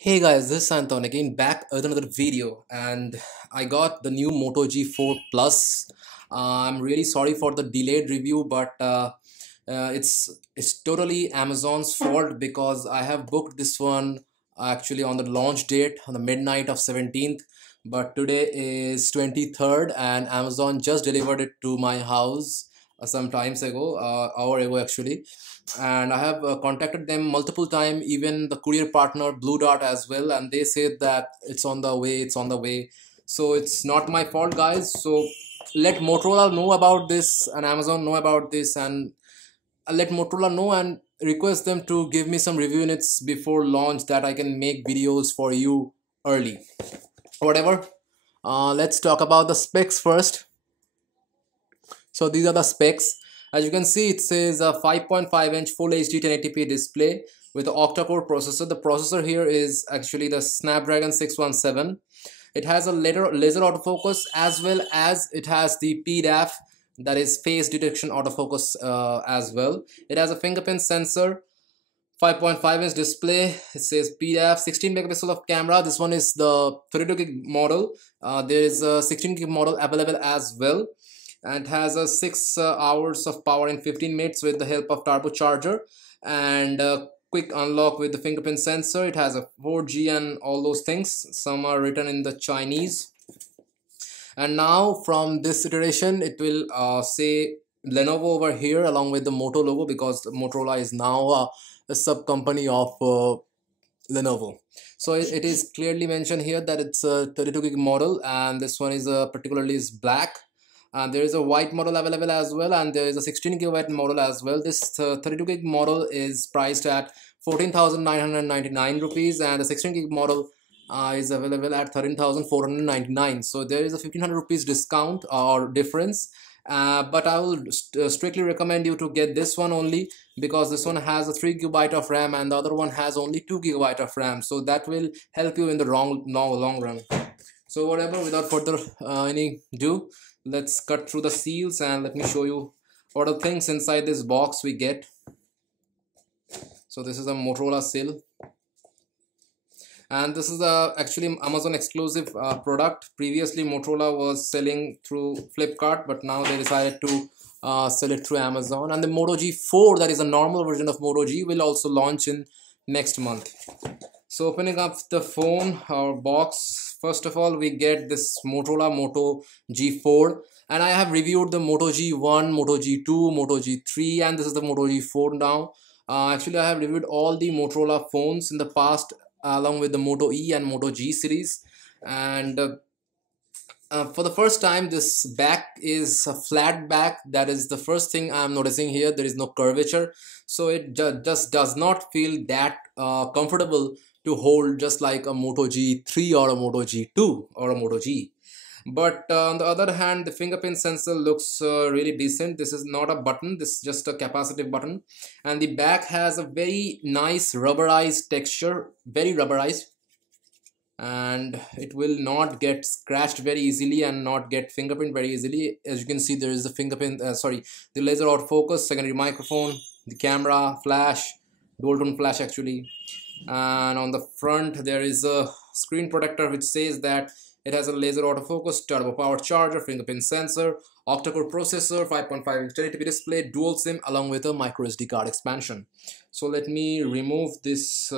Hey guys, this is Anton again back with another video, and I got the new Moto G4 Plus. I'm really sorry for the delayed review, but it's totally Amazon's fault because I have booked this one actually on the launch date on the midnight of 17th, but today is 23rd and Amazon just delivered it to my house some times ago, hour ago actually, and I have contacted them multiple time, even the courier partner Blue Dart as well, and they said that it's on the way, it's on the way. So it's not my fault, guys. So let Motorola know about this and Amazon know about this, and let Motorola know and request them to give me some review units before launch that I can make videos for you early. Whatever. Let's talk about the specs first. So these are the specs. As you can see, it says a 5.5-inch Full HD 1080p display with an octa-core processor. The processor here is actually the Snapdragon 617. It has a laser autofocus, as well as it has the PDAF, that is face detection autofocus, as well. It has a fingerprint sensor, 5.5-inch display. It says PDAF, 16 megapixel of camera. This one is the 32 gig model. There is a 16 gig model available as well, and has a 6 hours of power in 15 minutes with the help of turbocharger, and quick unlock with the fingerprint sensor. It has a 4G and all those things. Some are written in the Chinese. And now from this iteration, it will say Lenovo over here along with the Moto logo, because Motorola is now a sub company of Lenovo. So it is clearly mentioned here that it's a 32 gig model, and this one is particularly is black. There is a white model available as well, and there is a 16 gigabyte model as well. This 32 gig model is priced at 14,999 rupees, and the 16 gig model is available at 13,499. So there is a 1,500 rupees discount or difference. But I will strictly recommend you to get this one only, because this one has a 3 gigabyte of RAM and the other one has only 2 gigabyte of RAM. So that will help you in the long run. So whatever, without further any ado, let's cut through the seals and let me show you what are things inside this box we get. So this is a Motorola seal, and this is a actually Amazon exclusive product. Previously Motorola was selling through Flipkart, but now they decided to sell it through Amazon. And the Moto G4, that is a normal version of Moto G, will also launch in next month. So opening up the phone or box, first of all we get this Motorola Moto G4, and I have reviewed the Moto G1, Moto G2, Moto G3, and this is the Moto G4 now. Actually I have reviewed all the Motorola phones in the past, along with the Moto E and Moto G series, and for the first time this back is a flat back. That is the first thing I'm noticing here. There is no curvature, so it just does not feel that comfortable to hold, just like a Moto G3 or a Moto G2 or a Moto G. But on the other hand, the fingerprint sensor looks really decent. This is not a button, this is just a capacitive button, and the back has a very nice rubberized texture, very rubberized, and it will not get scratched very easily and not get fingerprint very easily. As you can see, there is the fingerprint, the laser autofocus, secondary microphone, the camera, flash, dual tone flash actually, and on the front there is a screen protector which says that it has a laser autofocus, turbo power charger, fingerprint sensor, octa-core processor, 5.5-inch 1080p display, dual SIM, along with a micro SD card expansion. So let me remove this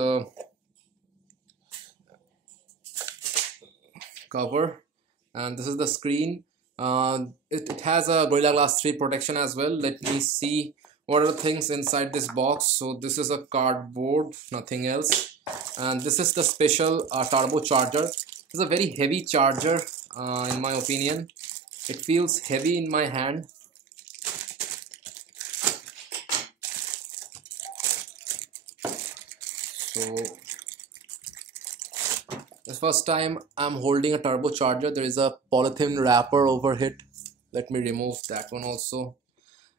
cover, and this is the screen. It has a Gorilla Glass 3 protection as well. Let me see what are the things inside this box. So this is a cardboard, nothing else, and this is the special turbo charger. This is a very heavy charger, in my opinion. It feels heavy in my hand. So the first time I'm holding a turbocharger, there is a polythene wrapper over it. Let me remove that one also.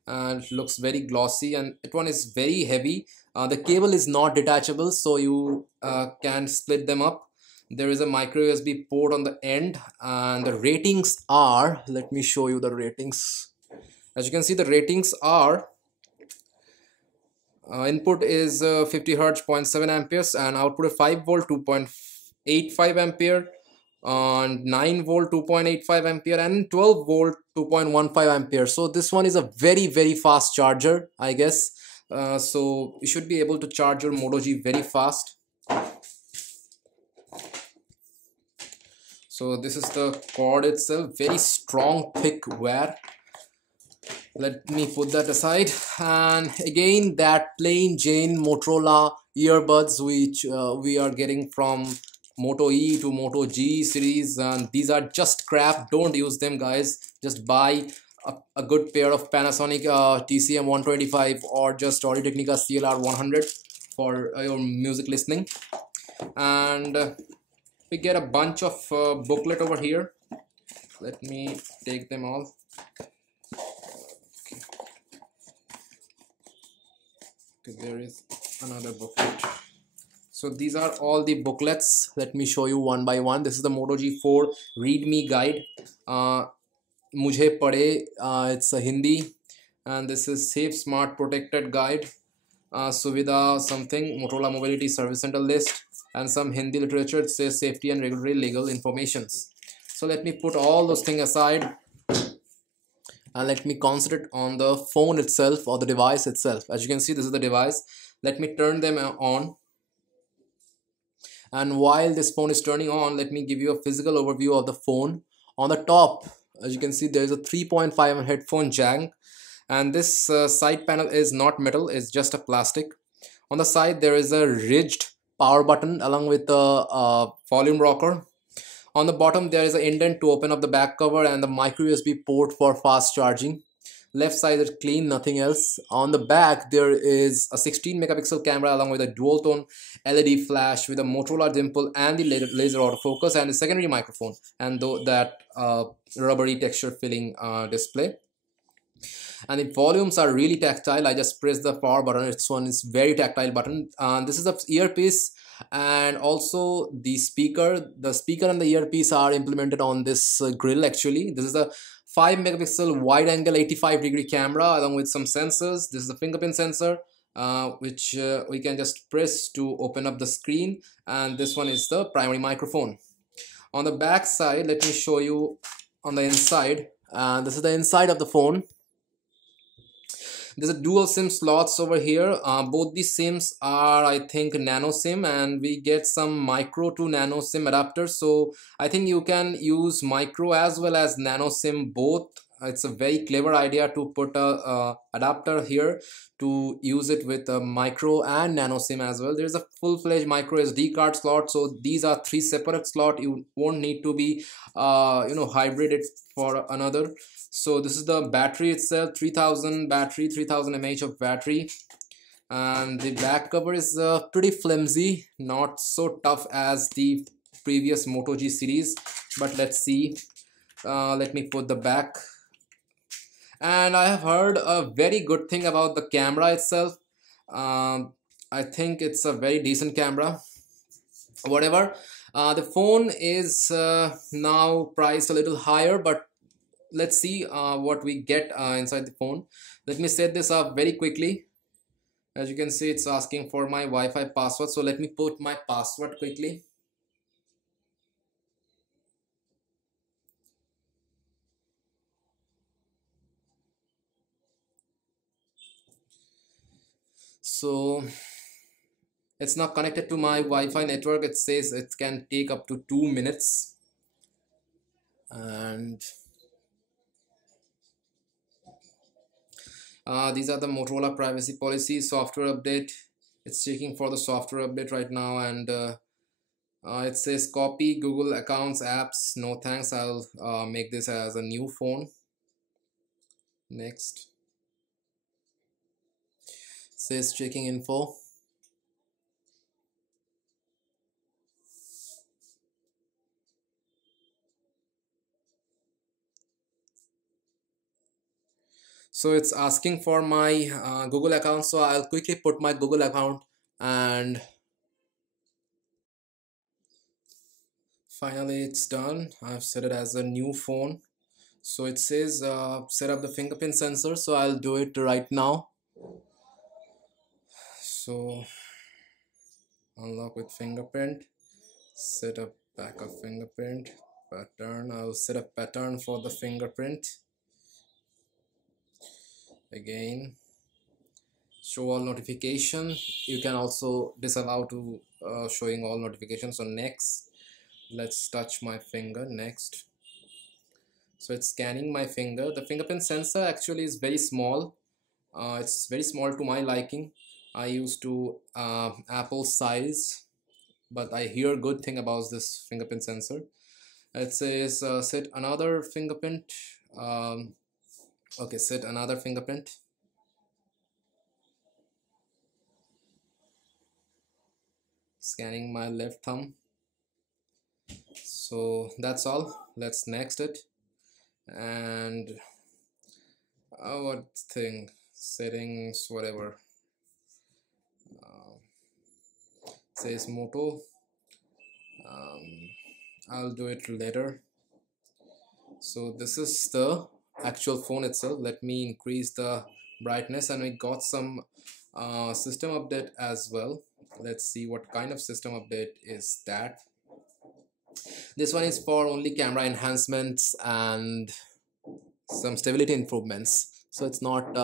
And it looks very glossy, and it one is very heavy. The cable is not detachable, so you can split them up. There is a micro USB port on the end, and the ratings are, let me show you the ratings. As you can see, the ratings are Input is 50 hertz, zero point 0.7 amperes, and output is 5 volt, 2.85 ampere, and 9 volt, 2.85 ampere, and 12 volt, 2.15 ampere. So this one is a very fast charger, I guess. So you should be able to charge your Moto G very fast. So this is the cord itself, very strong, thick wire. Let me put that aside. And again, that plain Jane Motorola earbuds which we are getting from Moto E to Moto G series, and these are just crap. Don't use them, guys. Just buy a good pair of Panasonic TCM 125 or just Audio Technica CLR 100 for your music listening. And we get a bunch of booklet over here. Let me take them all. Okay, there is another booklet. So these are all the booklets. Let me show you one by one. This is the Moto G4 readme guide. Mujhe Pade, it's a Hindi, and this is Safe Smart Protected Guide. Suvidha something, Motorola Mobility Service Center list, and some Hindi literature. It says safety and regulatory legal informations. So let me put all those things aside and let me concentrate on the phone itself or the device itself. As you can see, this is the device. Let me turn them on. And while this phone is turning on, let me give you a physical overview of the phone. On the top, as you can see, there is a 3.5 headphone jack, and this side panel is not metal, it's just a plastic. On the side there is a ridged power button along with a volume rocker. On the bottom there is an indent to open up the back cover and the micro USB port for fast charging. Left side is clean, nothing else. On the back there is a 16 megapixel camera along with a dual tone LED flash with a Motorola dimple and the laser autofocus and a secondary microphone, and that rubbery texture filling display. And the volumes are really tactile. I just press the power button. This one is very tactile button. This is the earpiece, and also the speaker and the earpiece are implemented on this grill. Actually, this is a 5 megapixel wide angle 85-degree camera along with some sensors. This is the fingerprint sensor, which we can just press to open up the screen, and this one is the primary microphone. On the back side, let me show you on the inside. This is the inside of the phone. There's a dual SIM slots over here. Both the SIMs are, I think, nano SIM, and we get some micro to nano SIM adapters. So I think you can use micro as well as nano SIM both. It's a very clever idea to put a adapter here to use it with a micro and nano SIM as well. There's a full-fledged micro SD card slot. So these are 3 separate slots. You won't need to be hybrid it for another. So this is the battery itself, 3000 battery, 3000 mAh of battery, and the back cover is pretty flimsy, not so tough as the previous Moto G series, but let's see. Let me put the back. And I have heard a very good thing about the camera itself. I think it's a very decent camera. Whatever, the phone is now priced a little higher, but let's see what we get inside the phone. Let me set this up very quickly. As you can see, it's asking for my Wi-Fi password, so let me put my password quickly. So it's not connected to my Wi-Fi network. It says it can take up to 2 minutes, and these are the Motorola privacy policy software update. It's checking for the software update right now, and it says copy Google accounts apps. No thanks, I'll make this as a new phone. Next. It says checking info. So it's asking for my Google account, so I'll quickly put my Google account, and finally it's done. I've set it as a new phone. So it says set up the fingerprint sensor, so I'll do it right now. So unlock with fingerprint, set up backup fingerprint pattern. I'll set a pattern for the fingerprint. Again, show all notification. You can also disallow to showing all notifications. So next, let's touch my finger. Next, so it's scanning my finger. The fingerprint sensor actually is very small. It's very small to my liking. I used to Apple size, but I hear good thing about this fingerprint sensor. It says set another fingerprint. Okay, set another fingerprint. Scanning my left thumb. So that's all. Let's next it. And what thing, settings, whatever, says Moto. I'll do it later. So this is the actual phone itself. Let me increase the brightness, and we got some system update as well. Let's see what kind of system update is that. This one is for only camera enhancements and some stability improvements, so it's not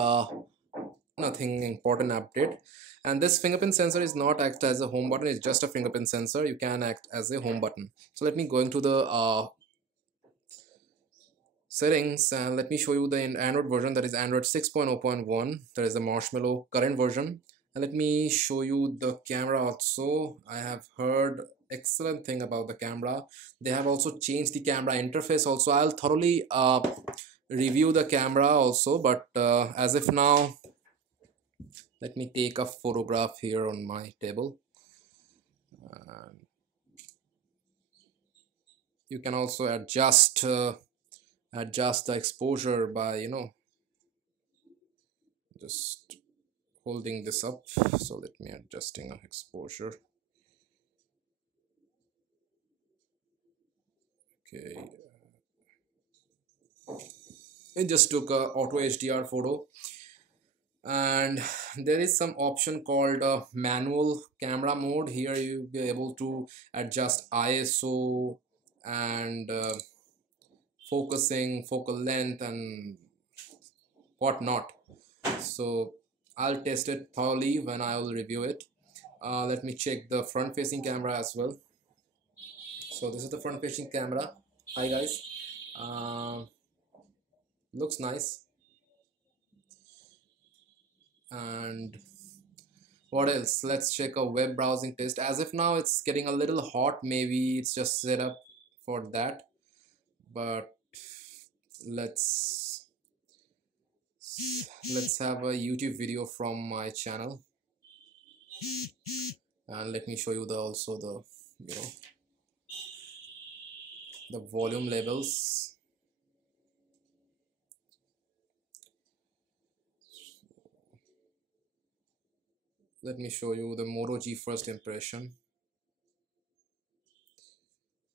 nothing important update. And this fingerprint sensor is not act as a home button, it's just a fingerprint sensor. You can act as a home button. So let me go into the settings, and let me show you the Android version, that is Android 6.0.1. there is a Marshmallow current version. And let me show you the camera also. I have heard excellent thing about the camera. They have also changed the camera interface also. I'll thoroughly review the camera also, but as of now, let me take a photograph here on my table. You can also adjust the exposure by just holding this up. So let me adjusting an exposure. Okay, it just took a auto HDR photo. And there is some option called manual camera mode. Here you'll be able to adjust ISO and focusing, focal length, and whatnot. So I'll test it thoroughly when I will review it. Let me check the front facing camera as well. So this is the front facing camera. Hi guys. Looks nice. And what else? Let's check a web browsing test. As of now, it's getting a little hot. Maybe it's just set up for that, but let's have a YouTube video from my channel, and let me show you also the volume levels. Let me show you the Moto G first impression.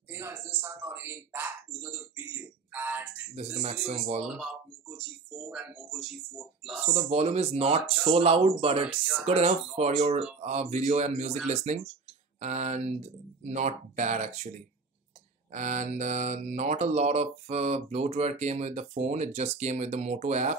Hey guys, this is Santor again, back with another video. And this is the maximum volume. About Moto G4 and Moto G4 Plus. So the volume is not so loud, but it's good enough for your video and music listening, and not bad actually. And not a lot of bloatware came with the phone. It just came with the Moto app,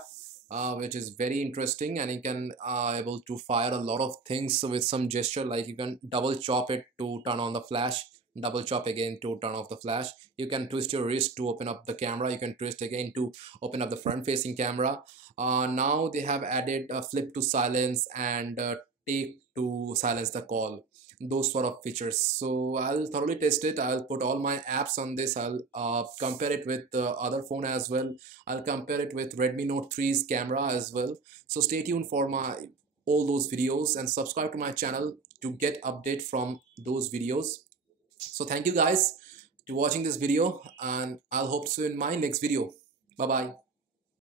which is very interesting, and you can able to fire a lot of things with some gesture, like you can double chop it to turn on the flash, double chop again to turn off the flash. You can twist your wrist to open up the camera. You can twist again to open up the front facing camera. Now they have added a flip to silence and take to silence the call, those sort of features. So I'll thoroughly test it. I'll put all my apps on this. I'll compare it with the other phone as well. I'll compare it with Redmi Note 3's camera as well. So stay tuned for all those videos, and subscribe to my channel to get update from those videos. So thank you guys to watching this video, and I'll hope to see you in my next video. Bye bye.